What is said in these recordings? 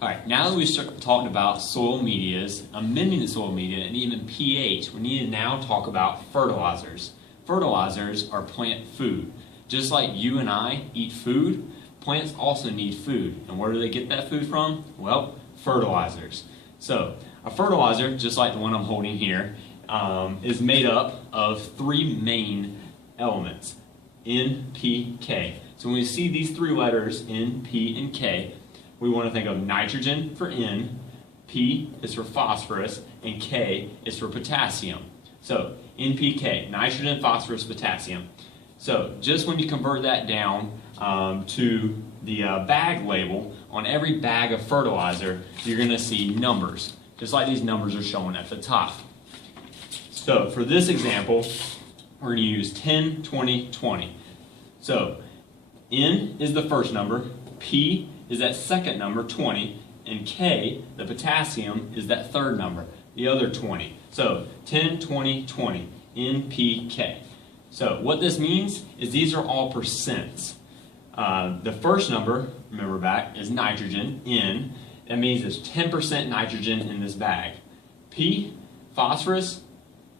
Alright, now that we've talked about soil medias, amending the soil media, and even pH, we need to now talk about fertilizers. Fertilizers are plant food. Just like you and I eat food, plants also need food. And where do they get that food from? Well, fertilizers. So, a fertilizer, just like the one I'm holding here, is made up of three main elements, N, P, K. So when we see these three letters, N, P, and K, we want to think of nitrogen for N, P is for phosphorus, and K is for potassium. So NPK, nitrogen, phosphorus, potassium. So just when you convert that down to the bag label, on every bag of fertilizer, you're going to see numbers, just like these numbers are shown at the top. So for this example, we're going to use 10, 20, 20. So N is the first number, P is that second number, 20, and K, the potassium, is that third number, the other 20. So 10, 20, 20, NPK. So what this means is these are all percents. The first number, remember back, is nitrogen, N. That means there's 10% nitrogen in this bag. P, phosphorus,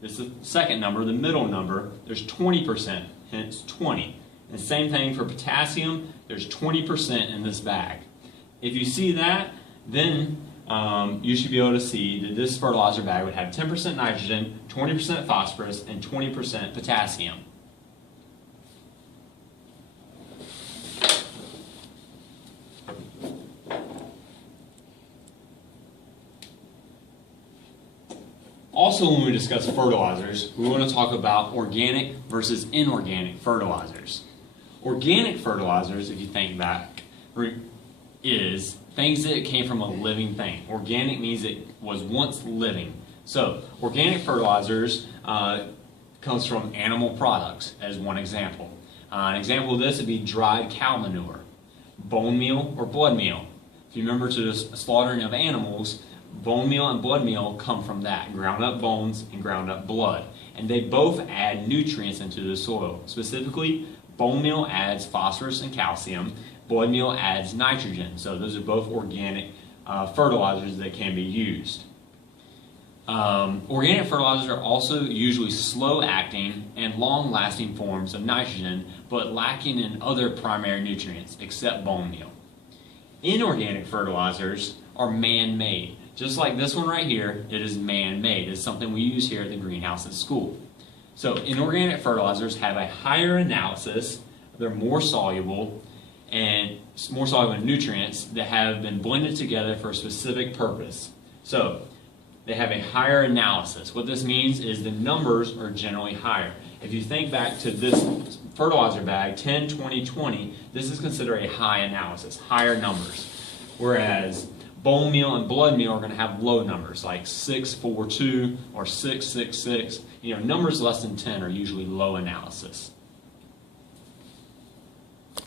this is the second number, the middle number, there's 20%, hence 20. And same thing for potassium, there's 20% in this bag. If you see that, then you should be able to see that this fertilizer bag would have 10% nitrogen, 20% phosphorus, and 20% potassium. Also, when we discuss fertilizers, we want to talk about organic versus inorganic fertilizers. Organic fertilizers, if you think back, is things that came from a living thing. Organic means it was once living. So, organic fertilizers comes from animal products, as one example. An example of this would be dried cow manure, bone meal, or blood meal. If you remember to the slaughtering of animals, bone meal and blood meal come from that, ground up bones and ground up blood. And they both add nutrients into the soil. Specifically, bone meal adds phosphorus and calcium, blood meal adds nitrogen. So those are both organic fertilizers that can be used. Organic fertilizers are also usually slow-acting and long-lasting forms of nitrogen, but lacking in other primary nutrients except bone meal. Inorganic fertilizers are man-made. Just like this one right here, it is man-made. It's something we use here at the greenhouse at school. So inorganic fertilizers have a higher analysis, they're more soluble, and more soluble in nutrients that have been blended together for a specific purpose. So they have a higher analysis. What this means is the numbers are generally higher. If you think back to this fertilizer bag, 10, 20, 20, this is considered a high analysis, higher numbers. Whereas bone meal and blood meal are going to have low numbers, like 642 or 666. Numbers less than 10 are usually low analysis.